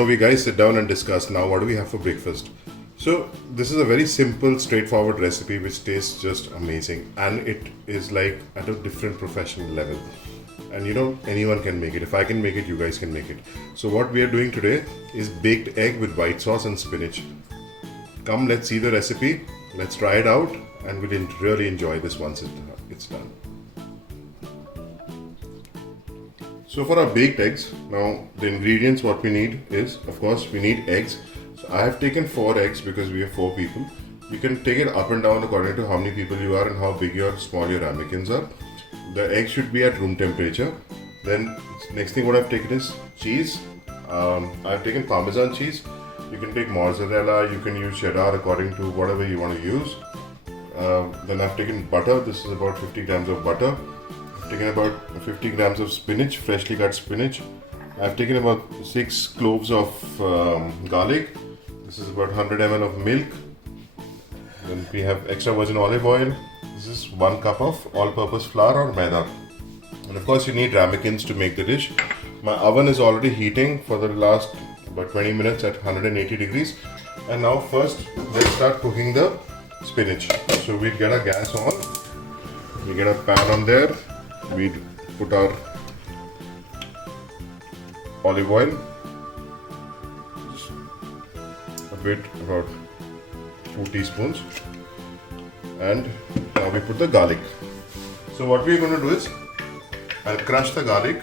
we guys sit down and discuss now what do we have for breakfast. So this is a very simple, straightforward recipe which tastes just amazing, and it is like at a different professional level. And anyone can make it. If I can make it, you guys can make it. So what we are doing today is baked egg with white sauce and spinach. Come, let's see the recipe. Let's try it out, and we'll really enjoy this once it's done. So for our baked eggs, now the ingredients what we need is, of course, we need eggs. So I have taken 4 eggs because we have 4 people. You can take it up and down according to how many people you are and how big or small your ramekins are. The egg should be at room temperature. Then next thing what I've taken is cheese. I've taken Parmesan cheese. You can take mozzarella, you can use cheddar according to whatever you want to use. Then I've taken butter. This is about 50 grams of butter. I've taken about 50 grams of spinach, freshly cut spinach. I've taken about 6 cloves of garlic. This is about 100 ml of milk. Then we have extra virgin olive oil. This is 1 cup of all-purpose flour or Maida. And of course you need ramekins to make the dish. My oven is already heating for the last about 20 minutes at 180 degrees. And now first let's start cooking the spinach. So we get our gas on. We get a pan on there. We put our olive oil. Just a bit, about 2 teaspoons. And now we put the garlic. So what we're going to do is, I'll crush the garlic.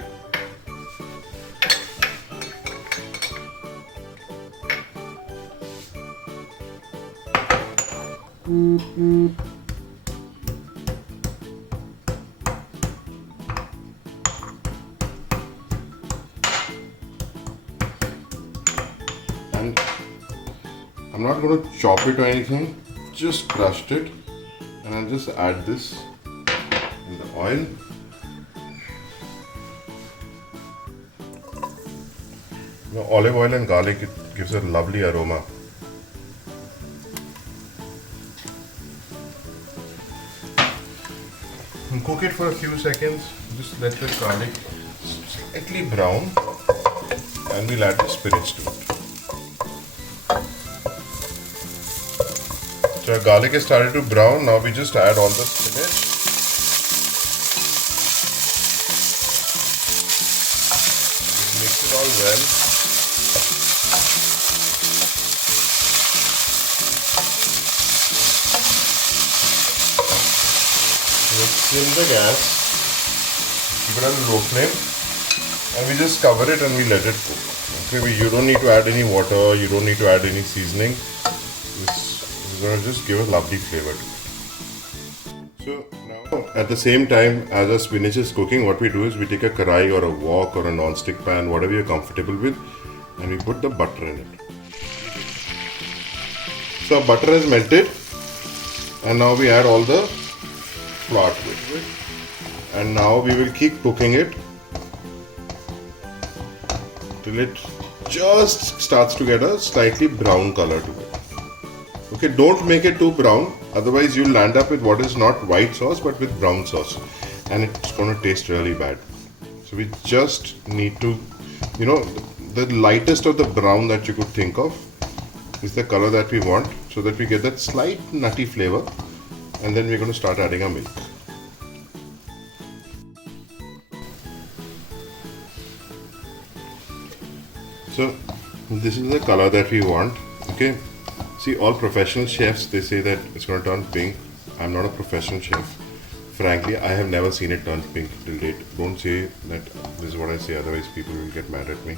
And I'm not going to chop it or anything, just crushed it. And I'll just add this in the oil. Olive oil and garlic, it gives a lovely aroma. And cook it for a few seconds. Just let the garlic slightly brown, and we'll add the spinach to it. So our garlic has started to brown. Now we just add all the spinach. Mix it all well. Trim the gas, keep it on low flame, and we just cover it and we let it cook. Okay, you don't need to add any water, you don't need to add any seasoning. This is going to just give a lovely flavor to it. So now at the same time as our spinach is cooking, what we do is we take a Kadai or a wok or a non-stick pan, whatever you're comfortable with, and we put the butter in it. So our butter has melted, and now we add all the flour to it, and now we will keep cooking it till it just starts to get a slightly brown color to it. Okay, don't make it too brown, otherwise you'll land up with what is not white sauce but with brown sauce, and it's going to taste really bad. So we just need to, the lightest of the brown that you could think of is the color that we want, so that we get that slight nutty flavor. And then we're going to start adding our milk. So this is the color that we want. Okay, see, all professional chefs, they say that it's going to turn pink. I'm not a professional chef. Frankly, I have never seen it turn pink till date. Don't say that this is what I say, otherwise people will get mad at me.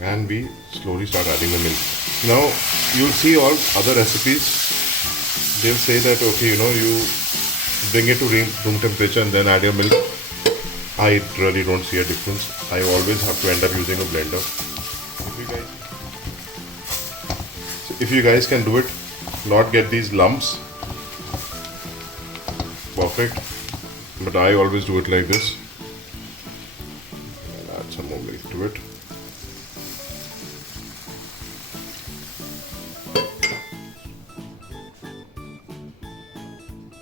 And we slowly start adding the milk. Now you'll see all other recipes. They'll say that, okay, you bring it to room temperature and then add your milk. I really don't see a difference. I always have to end up using a blender. If you guys can do it, not get these lumps, perfect. But I always do it like this. I'll add some more milk to it.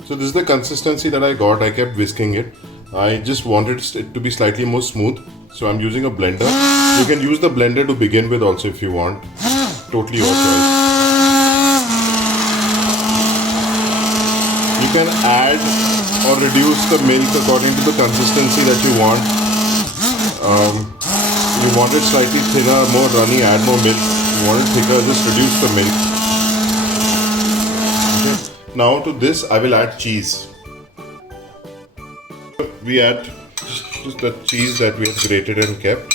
So this is the consistency that I got. I kept whisking it. I just wanted it to be slightly more smooth, so I'm using a blender. You can use the blender to begin with also if you want. Totally your choice. You can add or reduce the milk according to the consistency that you want. You want it slightly thinner, more runny, add more milk. You want it thicker, just reduce the milk. Okay. Now to this I will add cheese. We add just the cheese that we have grated and kept.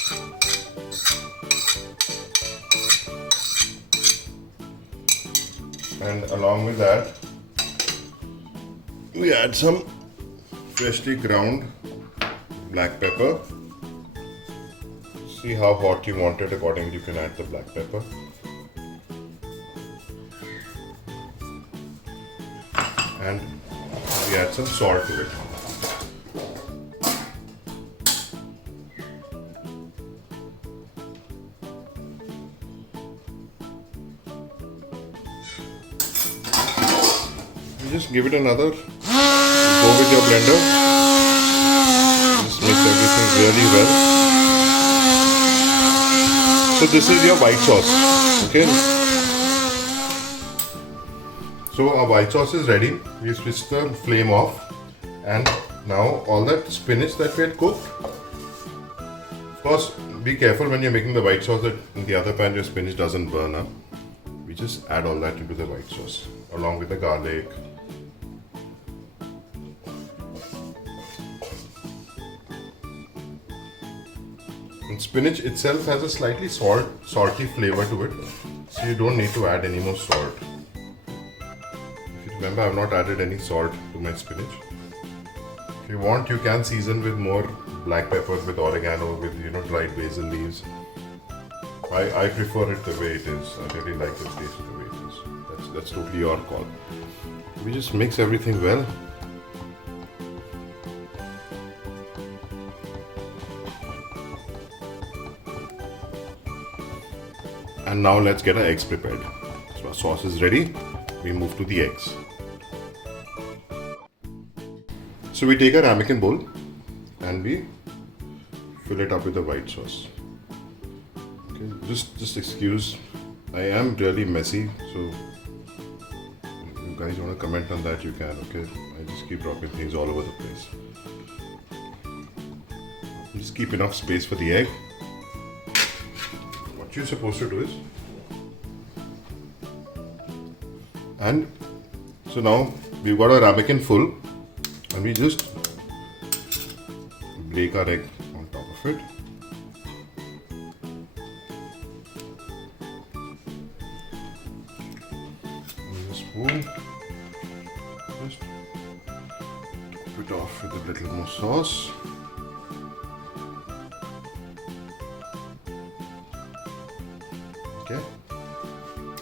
And along with that, we add some freshly ground black pepper. See how hot you want it, accordingly you can add the black pepper. And we add some salt to it. Just give it another go with your blender. Just mix everything really well. So this is your white sauce. Okay. So our white sauce is ready. We switch the flame off, and now all that spinach that we had cooked. Of course, be careful when you're making the white sauce that in the other pan your spinach doesn't burn up. We just add all that into the white sauce along with the garlic. And spinach itself has a slightly salty flavor to it, so you don't need to add any more salt. If you remember, I have not added any salt to my spinach. If you want, you can season with more black pepper, with oregano, with dried basil leaves. I prefer it the way it is. I really like the taste the way it is. That's totally your call. We just mix everything well. And now let's get our eggs prepared. So our sauce is ready. We move to the eggs. So we take our ramekin bowl and we fill it up with the white sauce. Okay, just excuse, I am really messy, so if you guys want to comment on that, you can. Okay, I just keep dropping things all over the place. Just keep enough space for the egg. What you're supposed to do is, and so now we've got our ramekin full, and we just break our egg on top of it. Use a spoon, just top it off with a little more sauce. Okay,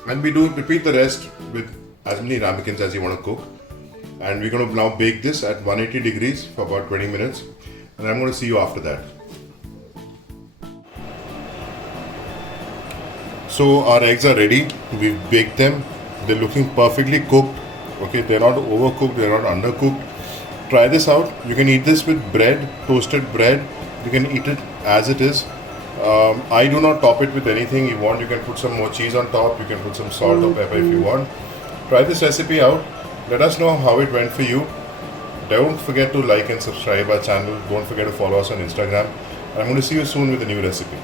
and we do repeat the rest with as many ramekins as you want to cook. And we're going to now bake this at 180 degrees for about 20 minutes, and I'm going to see you after that. So our eggs are ready. We've baked them. They're looking perfectly cooked. Okay, they're not overcooked, they're not undercooked. Try this out. You can eat this with bread, toasted bread. You can eat it as it is. I do not top it with anything. You want, you can put some more cheese on top. You can put some salt or pepper if you want. Try this recipe out. Let us know how it went for you. Don't forget to like and subscribe our channel. Don't forget to follow us on Instagram. I'm going to see you soon with a new recipe.